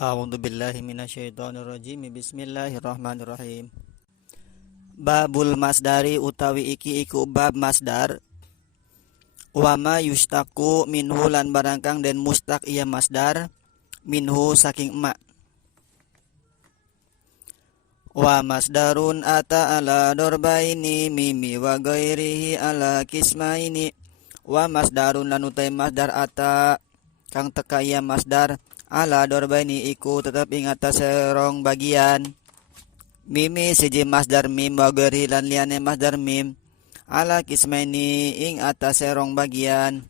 A'udzubillahi minasyaitonirrajim. Bismillahirrahmanirrahim. Babul masdari utawi iki iku bab masdar. Wa ma yustaku minhu lan barangkang den mustaq iya masdar minhu saking ma. Wa masdarun ata ala dorbaini mimi wa ghairihi ala kismaini. Wa masdarun lan utai masdar ata kang teka iya masdar ala dorbaini iku tetap ing atas serong bagian. Mimi siji masdar mim wa ghairi lan liyane masdar mim ala kismaini ing atas serong bagian.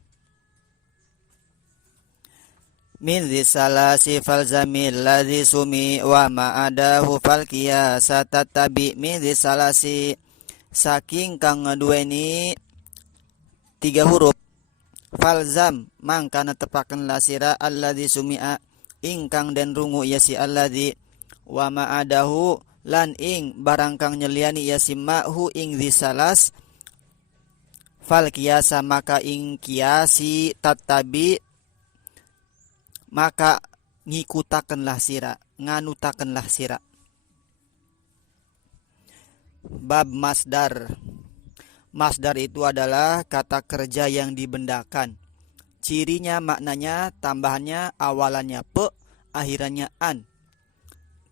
Min zisalasi falzamil ladzi sumi wa ma'adahu fal qiyasa tatabi. Min zisalasi saking kang ngeduweni 3 huruf. Falzam mangkana tepaken lasira alladzi sumi'a ingkang den rungu ya si alladzi wa ma'adahu lan ing barang kang nyeliani ya si ma'hu ing zisalas fal qiyasa maka ing kiasi tatabi maka ngikutakenlah sira nganutakenlah sira. Bab masdar. Masdar itu adalah kata kerja yang dibendakan. Cirinya maknanya tambahannya awalannya pe, akhirannya an.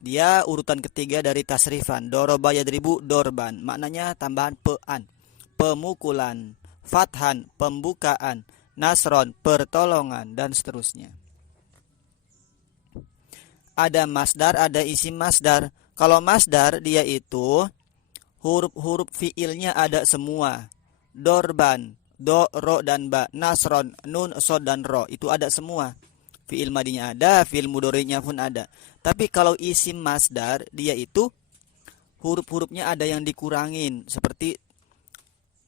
Dia urutan ketiga dari tasrifan. Doroba yadribu dorban. Maknanya tambahan pe an. Pemukulan. Fathan pembukaan. Nasron pertolongan dan seterusnya. Ada masdar, ada isim masdar. Kalau masdar dia itu huruf-huruf fiilnya ada semua. Dorban, do, ro, dan ba. Nasron, nun, sod, dan ro. Itu ada semua. Fiil madinya ada, fiil mudhari'nya pun ada. Tapi kalau isim masdar, dia itu huruf-hurufnya ada yang dikurangin. Seperti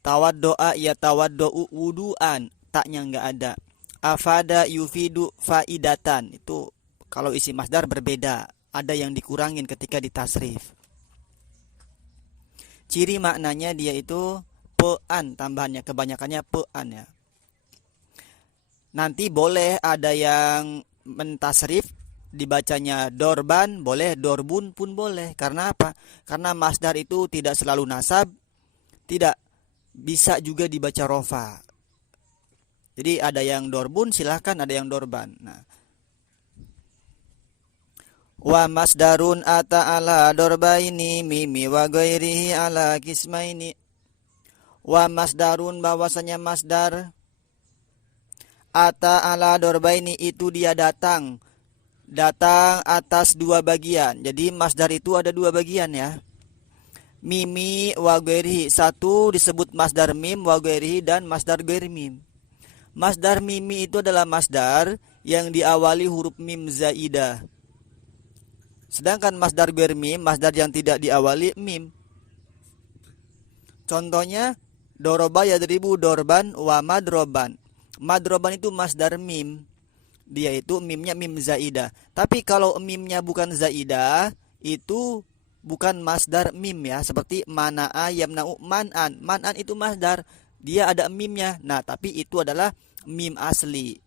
tawaddo'a ya tawaddo'u wudu'an. Taknya nggak ada. Afada yufidu faidatan. Itu kalau isim masdar berbeda. Ada yang dikurangin ketika ditasrif. Ciri maknanya dia itu pe'an tambahannya, kebanyakannya pe'an ya. Nanti boleh ada yang mentasrif dibacanya dorban, boleh dorbun pun boleh. Karena apa? Karena masdar itu tidak selalu nasab, tidak bisa juga dibaca rofa. Jadi ada yang dorbun silahkan, ada yang dorban. Nah, wa masdarun ata ala dorbaini mimi wa ghairihi ala kismaini. Wa masdarun bahwasanya masdar ata ala dorbaini itu dia datang atas 2 bagian. Jadi masdar itu ada 2 bagian ya. Mimi wa ghairihi, satu disebut masdar mim wa ghairihi dan masdar ghairi mim. Masdar mimi itu adalah masdar yang diawali huruf mim zaidah. Sedangkan masdar ghairi mim, masdar yang tidak diawali mim. Contohnya doroba yadribu dorban wa madroban. Madroban itu masdar mim. Dia itu mimnya mim zaidah. Tapi kalau mimnya bukan zaidah, itu bukan masdar mim ya. Seperti mana'a yamna'u man'an. Man'an itu masdar, dia ada mimnya. Nah, tapi itu adalah mim asli.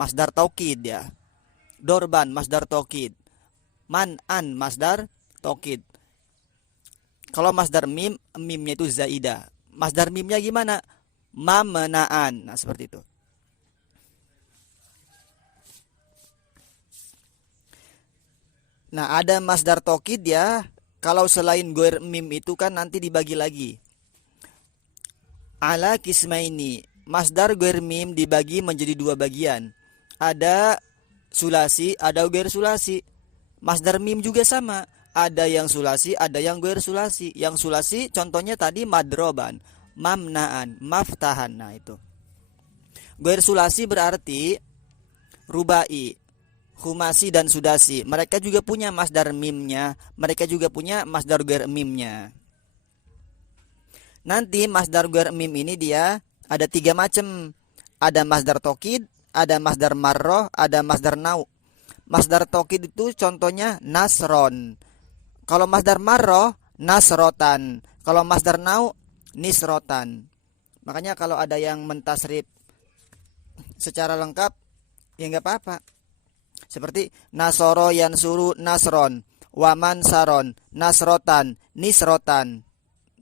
Masdar taukid ya. Dorban masdar taukid. Man'an masdar taukid. Kalau masdar mim, mimnya itu zaidah. Masdar mimnya gimana? Mamna'an. Nah, seperti itu. Nah, ada masdar taukid ya. Kalau selain ghair mim itu kan nanti dibagi lagi. Ala kismaini. Masdar ghair mim dibagi menjadi 2 bagian. Ada sulasi, ada ghair sulasi. Masdar mim juga sama. Ada yang sulasi, ada yang ghair sulasi. Yang sulasi contohnya tadi madroban, mamnaan, maftahan. Nah itu. Ghair sulasi berarti rubai, khumasi dan sudasi. Mereka juga punya masdar mimnya. Mereka juga punya masdar ghair mimnya. Nanti masdar ghair mim ini dia ada 3 macam. Ada masdar taukid, ada masdar marroh, ada masdar nau. Masdar taukid itu contohnya nasron. Kalau masdar marroh, nasrotan. Kalau masdar nau, nisrotan. Makanya kalau ada yang mentasrif secara lengkap, ya nggak apa-apa. Seperti nasoro yansuru nasron, waman saron, nasrotan, nisrotan.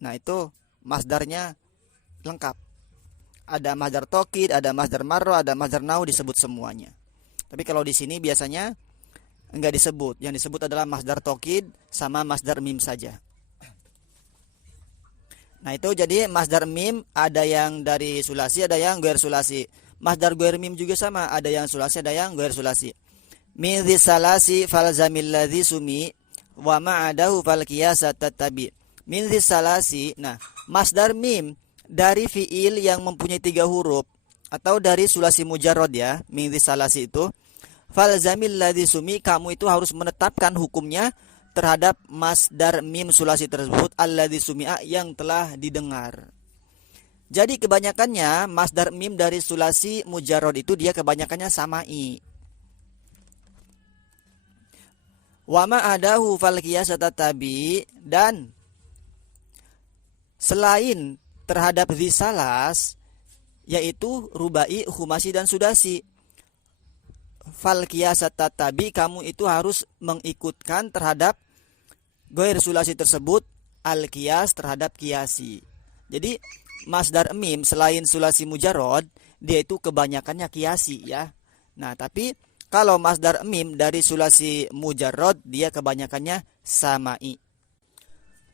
Nah, itu masdarnya lengkap. Ada masdar tokid, ada masdar marro, ada masdar nau, disebut semuanya. Tapi kalau di sini biasanya enggak disebut. Yang disebut adalah masdar tokid sama masdar mim saja. Nah, itu jadi masdar mim ada yang dari sulasi, ada yang ghair sulasi. Masdar ghair mim juga sama, ada yang sulasi, ada yang ghair sulasi. Min dzis salasi falzamil ladzi sumi wa ma'adahu fal qiyasa tattabi. Min dzis salasi, nah, masdar mim dari fiil yang mempunyai 3 huruf atau dari sulasi mujarrad ya, min dzis salasi itu falzamil ladzi sumi, kamu itu harus menetapkan hukumnya terhadap masdar mim sulasi tersebut alladzi sumi'a, yang telah didengar. Jadi kebanyakannya masdar mim dari sulasi mujarrad itu dia kebanyakannya sama'i. Wa ma'adahu fal qiyasa tattabi, dan selain terhadap risalas yaitu rubai, khumasi dan sudasi, fal qiyasa tattabi, kamu itu harus mengikutkan terhadap ghair sulasi tersebut al qiyas, terhadap qiyasi. Jadi masdar mim selain sulasi mujarrad dia itu kebanyakannya qiyasi ya. Nah, tapi kalau masdar mim dari sulasi mujarrad dia kebanyakannya sama'i.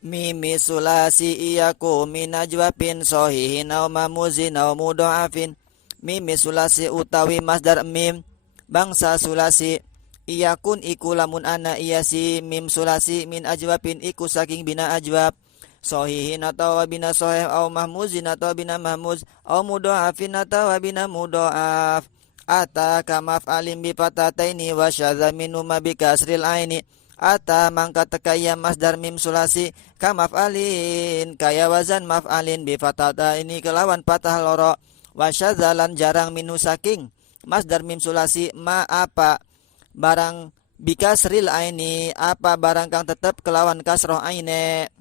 Mimi sulasi iyaku min najwabin sahihin aw mamuzin aw mudha'afin. Mimi sulasi utawi masdar mim bangsa sulasi, iyakun iku lamun ana iyasi mim sulasi min ajwabin iku saking bina ajwab, sahihin atau bina sahih, aw mahmuzin atau bina mahmuz, aw mudha'afin atau bina mudha'af. Ata kamaf alim bi fatataini wa syadza minhu ma bi kasril aini. Ata mangka tekaya masdar mim sulasi kamaf alin kaya wazan maf'alin bi fatataini kelawan patah loro, wa syadza lan jarang minhu saking masdar mim sulasi ma apa barang bi kasril aini, apa barang kang tetep kelawan kasroh aine.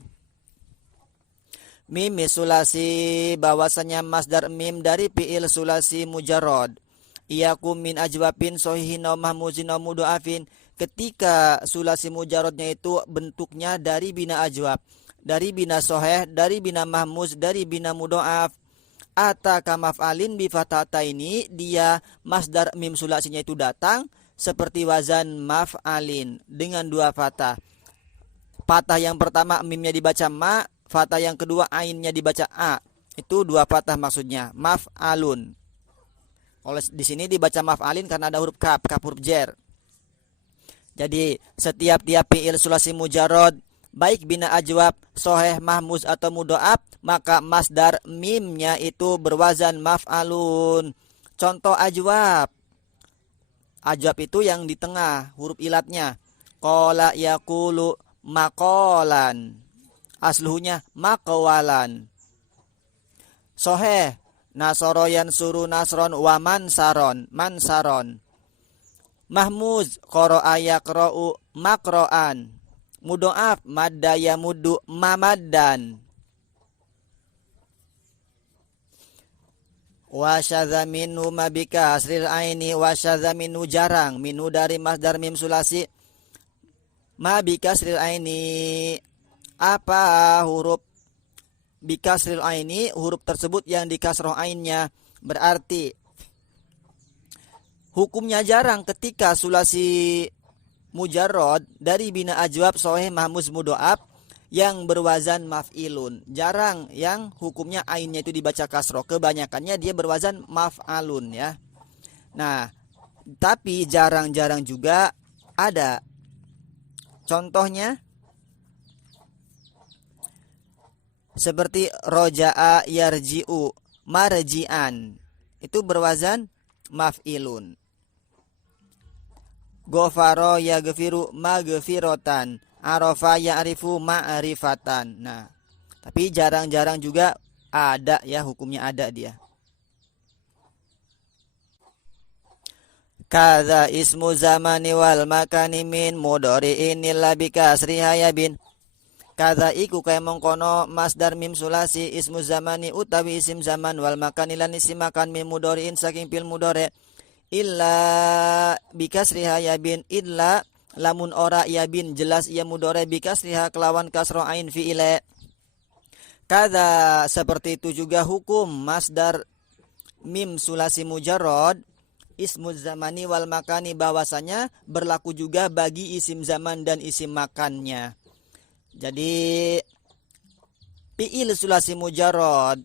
Mim sulasi bahwasanya masdar mim dari fi'il sulasi mujarrad, iyakum min ajwabin sahihin aw mahmuzin aw mudha'afin, ketika sulasi mujarradnya itu bentuknya dari bina ajwab, dari bina sahih, dari bina mahmuz, dari bina mudha'af. Ata kamaf'alin bi fatataini, dia masdar mim sulasinya itu datang seperti wazan maf'alin dengan 2 fatah. Fatah yang pertama mimnya dibaca ma, fatah yang kedua ainnya dibaca a. Itu 2 fatah maksudnya, maf'alun. Oleh di sini dibaca maf'alin karena ada huruf kaf, kaf huruf jar. Jadi setiap fi'il sulasi mujarrad baik bina ajwab, sahih, mahmuz atau mudha'af, maka masdar mimnya itu berwazan maf'alun. Contoh ajwab. Ajwab itu yang di tengah huruf ilatnya. Qala yaqulu maqalan. Asluhnya maqwalan. Sahih, nasara yansuru nasron wa mansaron, mansaron. Mahmuz, qara'a yaqra'u maqra'an. Mudha'af, madda yamuddu mamaddan. Wa syadza minhu mabika asril aini, wa syadza minhu jarang, minhu dari masdar mim sulasi mabika asril aini, apa huruf bikasril aini, huruf tersebut yang dikasroh ainnya, berarti hukumnya jarang ketika sulasi mujarrad dari bina ajwab, sahih, mahmuz, mudha'af yang berwazan maf'ilun. Jarang yang hukumnya ainnya itu dibaca kasroh, kebanyakannya dia berwazan maf'alun ya. Nah, tapi jarang-jarang juga ada. Contohnya seperti roja'a yarji'u marji'an, itu berwazan maf'ilun. Ghafara yaghfiru maghfiratan, arafa ya'rifu ma'rifatan. Nah, tapi jarang-jarang juga ada ya, hukumnya ada dia. Kadza ismu zamani wal makani min mudhari'in illa bi kasri hayabin. Kadza iku kaya mengkono masdar mim sulasi ismu zamani utawi isim zaman, wal makani lan isim makan min mudhari'in saking fil mudhari', illa bikasriha ya bin, illa lamun ora ya bin, jelas ia mudore bikasriha kelawan kasro ain fi'ile. Kada seperti itu juga hukum masdar mim sulasi mujarrad ismuz zamani wal makani, bahwasanya berlaku juga bagi isim zaman dan isim makannya. Jadi fi'il sulasi mujarrad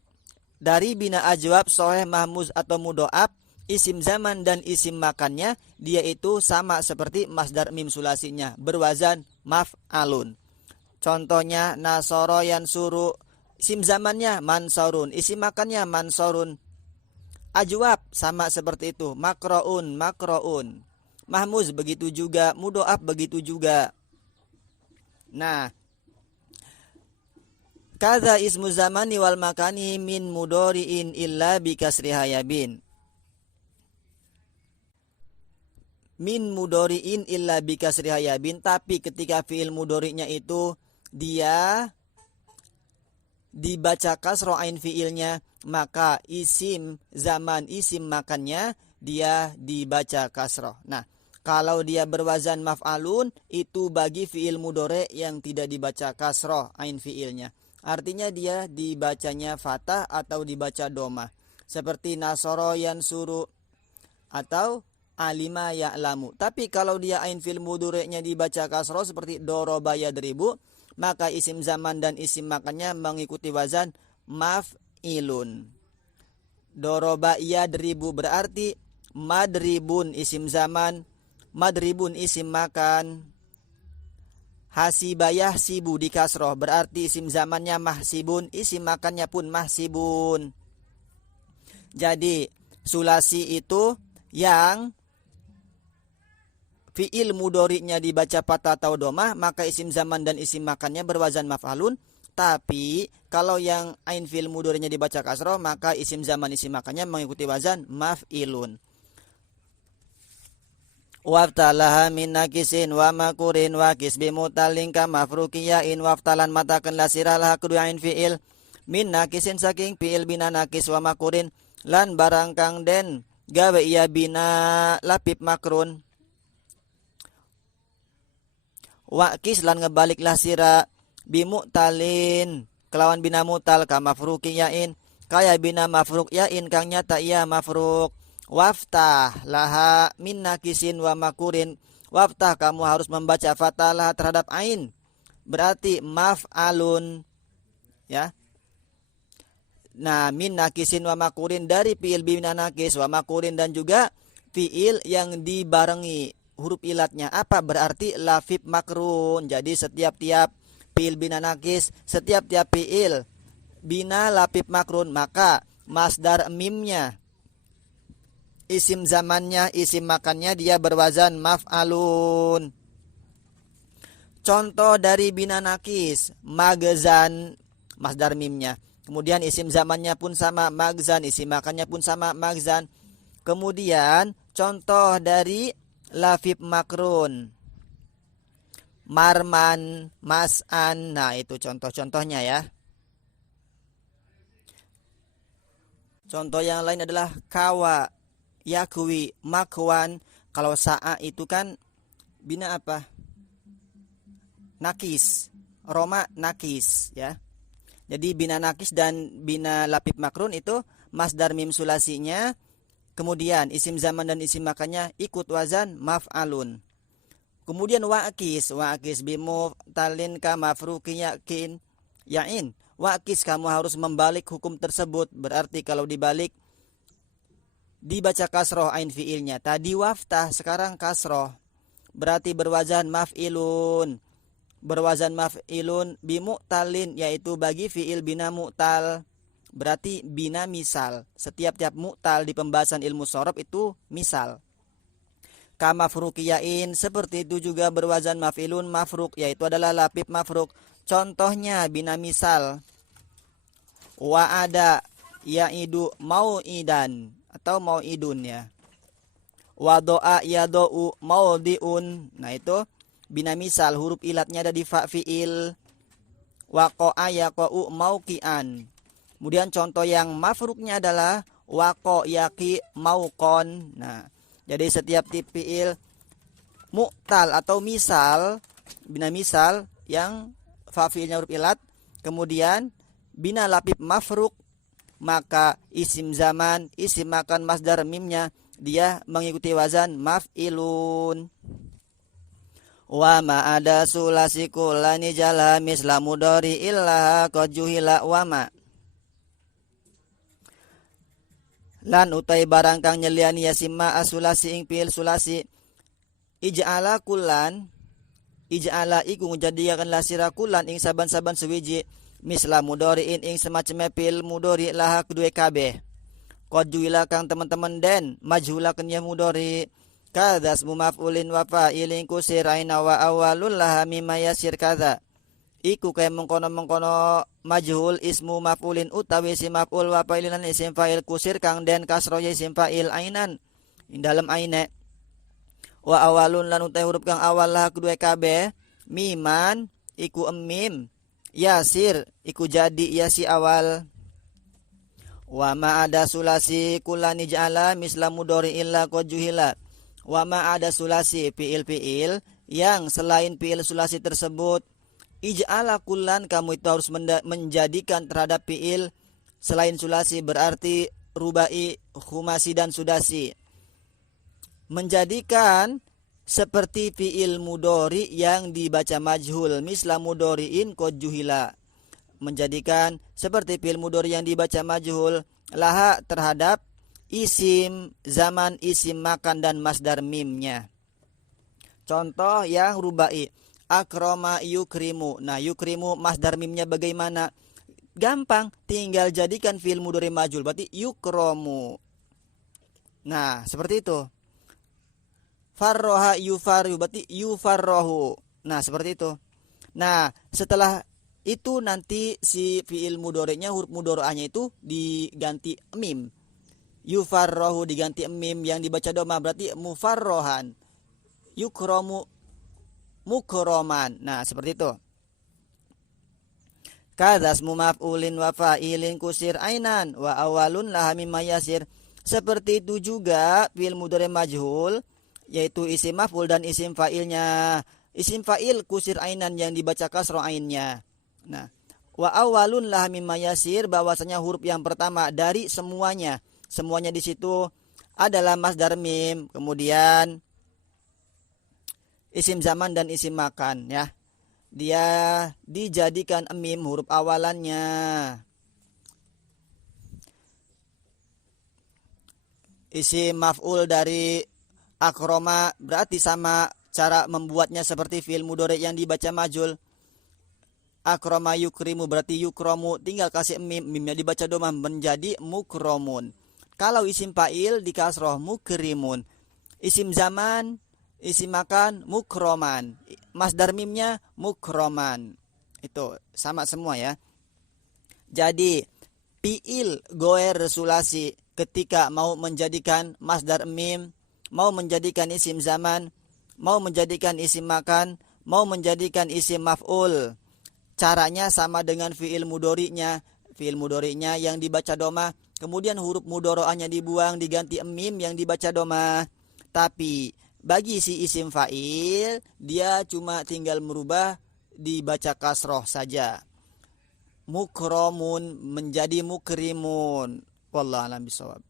dari bina ajwab soheh mahmuz atau mudoab, isim zaman dan isim makannya dia itu sama seperti masdar mim sulasinya, berwazan maf'alun. Contohnya nasoro yansuru, isim zamannya mansorun, isim makannya mansorun. Ajwab sama seperti itu, makroun makroun, mahmuz begitu juga, mudoab begitu juga. Nah, kadza ismu zamani wal makani min mudori'in illa bikasriha ya bin. Min mudori'in illa bikasriha ya bin, tapi ketika fi'il mudori'nya itu dia dibaca kasro ain fi'ilnya, maka isim zaman isim makannya dia dibaca kasroh. Nah, kalau dia berwazan maf'alun itu bagi fi'il mudore yang tidak dibaca kasroh ain fi'ilnya, artinya dia dibacanya fatah atau dibaca doma, seperti nasoro yansuru atau alima ya'lamu. Tapi kalau dia ain fi'il mudorenya dibaca kasroh seperti doroba yadribu, maka isim zaman dan isim makannya mengikuti wazan maf'ilun. Doroba yadribu berarti madribun isim zaman, madribun isim makan. Hasibayah sibu di kasroh berarti isim zamannya mahsibun, isim makannya pun mahsibun. Jadi sulasi itu yang fi'il mudori'nya dibaca patah atau domah, maka isim zaman dan isim makannya berwazan maf'alun. Tapi kalau yang ain fi'il mudori'nya dibaca kasroh, maka isim zaman isim makannya mengikuti wazan maf'ilun. Waftalaha min nakisin wa makurin wa kisbi mutalin ka mafrukiyain, waftalan matakan lasiralah kedua ain fi'il min nakisin saking fi'il bina nakis wa makurin lan barang kang den gawe iya bina lapip makrun. Wakis lan ngebaliklah sira bimu'talin kelawan bina mutal ka mafruk yain, kaya bina mafruk yain kang nyata iya mafruk. Waftah laha min nakisin wa makurin, waftah kamu harus membaca fatah laha terhadap ain, berarti maf'alun ya. Nah, min nakisin wa makurin dari fi'il bina nakis wa makurin dan juga fi'il yang dibarengi huruf ilatnya, apa berarti lafib makrun. Jadi setiap-tiap fi'il bina nakis, setiap-tiap fi'il bina lafib makrun, maka masdar mimnya, isim zamannya, isim makannya dia berwazan maf'alun. Contoh dari bina nakis, magzan masdar mimnya, kemudian isim zamannya pun sama magzan, isim makannya pun sama magzan. Kemudian contoh dari lafib makrun, marman, mas'an. Nah, itu contoh-contohnya ya. Contoh yang lain adalah kawa, yakwi, makwan. Kalau sa'a itu kan bina apa? Nakis, roma nakis ya. Jadi bina nakis dan bina lapib makrun itu masdar mim sulasinya, kemudian isim zaman dan isim makannya ikut wazan maf'alun. Kemudian wa'kis, wa'kis bimu'talin ka mafrukiyakin ya'in. Wa'kis kamu harus membalik hukum tersebut, berarti kalau dibalik dibaca kasroh ain fi'ilnya. Tadi waftah, sekarang kasroh, berarti berwazan maf'ilun. Berwazan maf'ilun bimu'talin, yaitu bagi fi'il bina mu'tal, berarti bina misal. Setiap-tiap mu'tal di pembahasan ilmu shorof itu misal. Kama mafrukiyain, seperti itu juga berwazan maf'ilun mafruk, yaitu adalah lapib mafruk. Contohnya bina misal, wa'ada ya'idu mau'idan atau mau'idun ya. Wado'a yado'u maudi'un. Nah, itu bina misal, huruf ilatnya ada di fa fi'il. Waqa'a yaqa'u mauqi'an. Kemudian contoh yang mafruknya adalah waqo yaqi mauqon. Nah, Jadi setiap fiil mu'tal atau misal, bina misal yang fa'ilnya huruf ilat, kemudian bina lapib mafruk, maka isim zaman, isim makan, masdar mimnya dia mengikuti wazan maf'ilun. Wa ma ada sulasi kulani jala misla mudori illa qad juhila wa ma. Lan utai barang kang nyeliani yasimma asulasi ing fiil sulasi ij'ala kullan, ij'ala iku ngejadiakanlah sira kullan ing saban-saban suwiji misla mudoriin ing semacam fiil mudori laha kedua kabeh. Qad juhila kang teman-teman den majhulakeun ya mudori kadza ismu maf'ulin wa fa'ilin kusir aina wa awalul laha mimma yasir kadza. Iku kaya mengkono-mengkono majhul ismu maf'ulin utawi isim maf'ul wa fa'ilan isim fa'il kusir kang den kasro ya isim fa'il ainan ing dalam aine. Wa awalun lan utai huruf kang awal lah kedua kabeh miman iku emim, yasir iku jadi yasi awal. Wa ma ada sulasi kulani ja'ala misla mudori illa qad juhila. Wa ma ada sulasi fiil-fiil yang selain fiil sulasi tersebut ij'ala kullan kamu itu harus menjadikan terhadap fiil selain sulasi berarti rubai, khumasi dan sudasi. Menjadikan seperti fiil mudori yang dibaca majhul misla mudoriin qad juhila. Menjadikan seperti fiil mudori yang dibaca majhul laha terhadap isim zaman, isim makan dan masdar mimnya. Contoh yang rubai, akroma yukrimu. Nah, yukrimu masdar mimnya bagaimana? Gampang, tinggal jadikan fiil mudhari majhul berarti yukromu. Nah, seperti itu. Farroha yufarru berarti yufarrohu. Nah, seperti itu. Nah, setelah itu nanti si fiil mudhari'nya huruf mudhari'ahnya itu diganti mim. Yufarrohu diganti mim yang dibaca doma berarti mufarrohan. Yukromu mukroman. Nah, seperti itu. Kadzas maf'ulin wa fa'ilin kusir ainan wa awalun laha mimma yasir. Seperti itu juga fi'il mudhari majhul yaitu isim maf'ul dan isim fa'ilnya. Isim fa'il kusir ainan yang dibaca kasroh ainnya. Nah, wa awalun laha mimma yasir bahwasanya huruf yang pertama dari semuanya. Semuanya di situ adalah masdar mim, kemudian isim zaman dan isim makan ya. Dia dijadikan mim huruf awalannya. Isim maf'ul dari akroma berarti sama cara membuatnya seperti fi'il mudhari yang dibaca majhul. Akroma yukrimu berarti yukromu, tinggal kasih mim, mimnya dibaca doma menjadi mukromun. Kalau isim fa'il di kasroh mukrimun. Isim zaman, isim makan mukroman, masdar mimnya mukroman. Itu sama semua ya. Jadi fi'il goer sulasi ketika mau menjadikan masdar mim, mau menjadikan isim zaman, mau menjadikan isim makan, mau menjadikan isim maf'ul, caranya sama dengan fi'il mudhari'nya. Fi'il mudhari'nya yang dibaca doma, kemudian huruf mudhari'ahnya dibuang diganti mim yang dibaca doma. Tapi bagi si isim fa'il dia cuma tinggal merubah dibaca kasroh saja. Mukromun menjadi mukrimun. Wallahu a'lam bishawab.